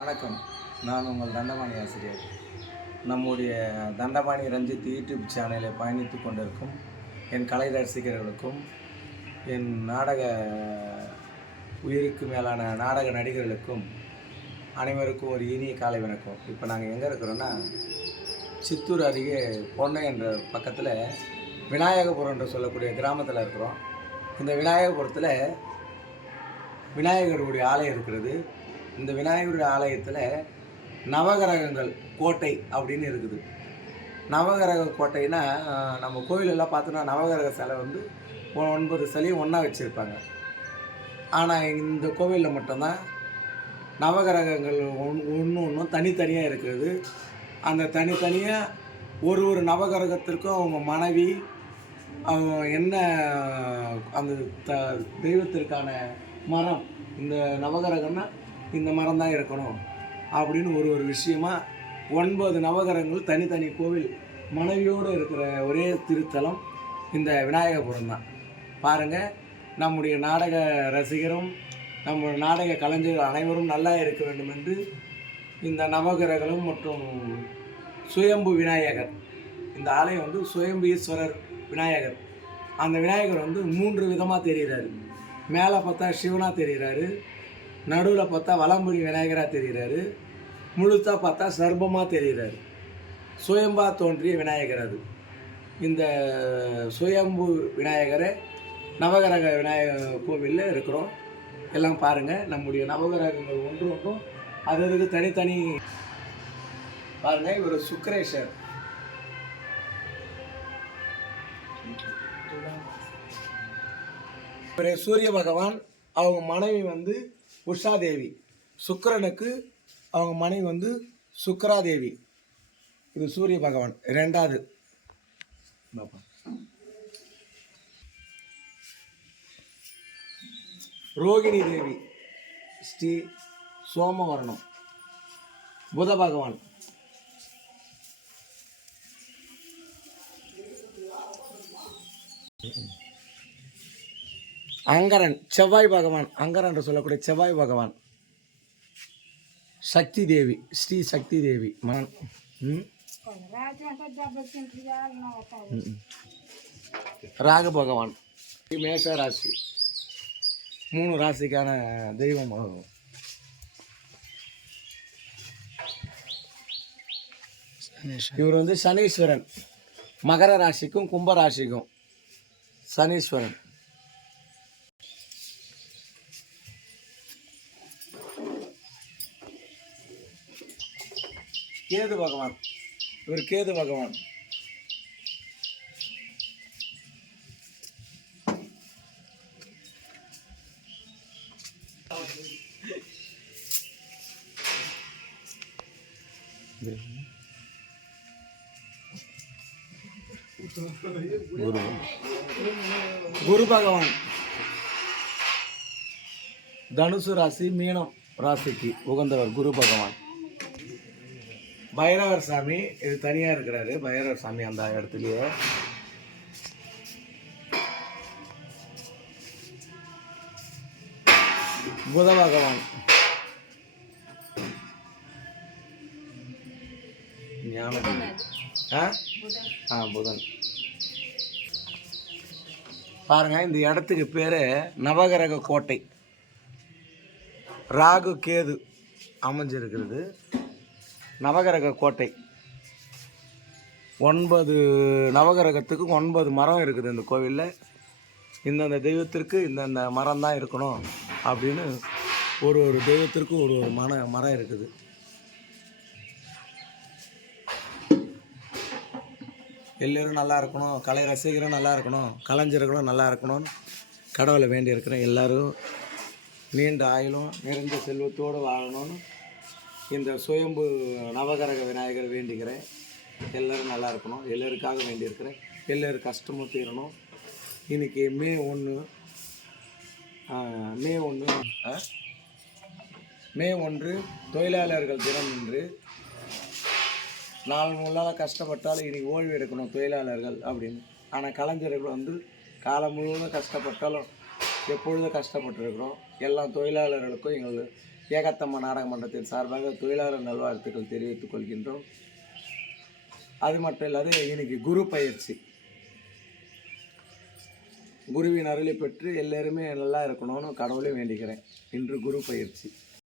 வணக்கம். நான் உங்கள் தண்டபாணி ஆசிரியர். நம்முடைய தண்டபாணி ரஞ்சித் யூடியூப் சேனலை பயணித்து கொண்டிருக்கும் என் கலை ரசிகர்களுக்கும் என் நாடக உயிருக்கு மேலான நாடக நடிகர்களுக்கும் அனைவருக்கும் ஒரு இனிய காலை வணக்கம். இப்போ நாங்கள் எங்கே இருக்கிறோன்னா, சித்தூர் அருகே பொன்னை என்ற பக்கத்தில் விநாயகபுரம் என்று சொல்லக்கூடிய கிராமத்தில் இருக்கிறோம். இந்த விநாயகபுரத்தில் விநாயகருடைய ஆலயம் இருக்கிறது. இந்த விநாயகருடைய ஆலயத்தில் நவகிரகங்கள் கோட்டை அப்படின்னு இருக்குது. நவகிரக கோட்டைன்னா நம்ம கோயிலெல்லாம் பார்த்தோன்னா நவகிரக சிலை 9 சிலையும் ஒன்றா வச்சுருப்பாங்க. ஆனால் இந்த கோவிலில் மட்டும்தான் நவகிரகங்கள் ஒன்றும் தனித்தனியாக இருக்கிறது. அந்த தனித்தனியாக ஒரு நவகிரகத்திற்கும் அவங்க மனைவி அவங்க என்ன அந்த தெய்வத்திற்கான மரம், இந்த நவகிரகம்னா இந்த மரம் தான் இருக்கணும் அப்படின்னு ஒரு விஷயமா 9 நவகிரகங்கள் தனித்தனி கோவில் மனைவியோடு இருக்கிற ஒரே திருத்தலம் இந்த விநாயகபுரம் தான். பாருங்கள், நம்முடைய நாடக ரசிகரும் நம்ம நாடக கலைஞர்கள் அனைவரும் நல்லா இருக்க வேண்டும் என்று இந்த நவகிரகங்களும் மற்றும் சுயம்பு விநாயகர், இந்த ஆலயம் சுயம்பு ஈஸ்வரர் விநாயகர். அந்த விநாயகர் 3 விதமாக தெரிகிறாரு. மேலே பார்த்தா சிவனாக தெரிகிறாரு, நடுவில் பார்த்தா வலம்புரி விநாயகராக தெரிகிறாரு, முழுத்தாக பார்த்தா சர்பமாக தெரிகிறாரு. சுயம்பா தோன்றிய விநாயகர் அது. இந்த சுயம்பு விநாயகரை நவகிரக விநாயகர் கோவிலில் இருக்கிறோம். எல்லாம் பாருங்கள், நம்முடைய நவகிரகங்கள் ஒன்றும் அதற்கு தனித்தனி. பாருங்கள், இவர் சுக்கிரேஷர், இவர் சூரிய பகவான், அவங்க மனைவி உஷாதேவி. சுக்கிரனுக்கு அவங்க மனைவி சுக்கிராதேவி. இது சூரிய பகவான். 2வது ரோகிணி தேவி, ஸ்ரீ சோமவர்ணம். புத பகவான். அங்கரன், செவ்வாய் பகவான். அங்கரன் என்று சொல்லக்கூடிய செவ்வாய் பகவான். சக்தி தேவி, ஸ்ரீ சக்தி தேவி. ராகு பகவான். மேஷ ராசி, 3 ராசிக்கான தெய்வம் ஆகும். இவர் சனீஸ்வரன். மகர ராசிக்கும் கும்பராசிக்கும் சனீஸ்வரன். கேது பகவான். இவர் கேது பகவான். குரு பகவான். தனுசு ராசி, மீனம் ராசிக்கு உகந்தவர் குரு பகவான். பைரவர் சாமி, இது தனியாக இருக்கிறாரு. பைரவர் சாமி அந்த இடத்துலையே. புத பகவான். புதன். பாருங்க, இந்த இடத்துக்கு பேரு நவகிரக கோட்டை. ராகு கேது அமைஞ்சிருக்கிறது. நவகிரக கோட்டை. 9 நவகிரகத்துக்கு 9 மரம் இருக்குது இந்த கோவிலில். இந்தந்த தெய்வத்திற்கு இந்தந்த மரம் தான் இருக்கணும் அப்படின்னு ஒரு தெய்வத்திற்கு ஒரு மரம் இருக்குது. எல்லோரும் நல்லா இருக்கணும், கலை ரசிகரும் நல்லா இருக்கணும், கலைஞர்களும் நல்லா இருக்கணும்னு கடவுளை வேண்டி இருக்கிறேன். எல்லோரும் நீண்ட ஆயுளும் நிறைந்த செல்வத்தோடு வாழணும்னு இந்த சுயம்பு நவகிரக விநாயகர் வேண்டிக்கிறேன். எல்லோரும் நல்லா இருக்கணும், எல்லோருக்காக வேண்டியிருக்கிறேன். எல்லோரும் கஷ்டமும் தீரணும். இன்றைக்கி மே 1 தொழிலாளர்கள் தினம் என்று. நாள் முள்ளால் கஷ்டப்பட்டாலும் இன்றைக்கி ஓய்வு எடுக்கணும் தொழிலாளர்கள் அப்படின்னு. ஆனால் கலைஞர்கள் காலம் முழுவதும் கஷ்டப்பட்டாலும் எப்பொழுதும் கஷ்டப்பட்டுருக்குறோம். எல்லா தொழிலாளர்களுக்கும் எங்கள் ஏகாத்தம்மா நாடக மன்றத்தின் சார்பாக தொழிலாளர் நல்வாழ்த்துக்கள் தெரிவித்துக் கொள்கின்றோம். அது மட்டும் இல்லாது இன்னைக்கு குரு பயிற்சி, குருவின் அருளை பெற்று எல்லாருமே நல்லா இருக்கணும்னு கடவுளே வேண்டிக்கிறேன். இன்று குரு பயிற்சி.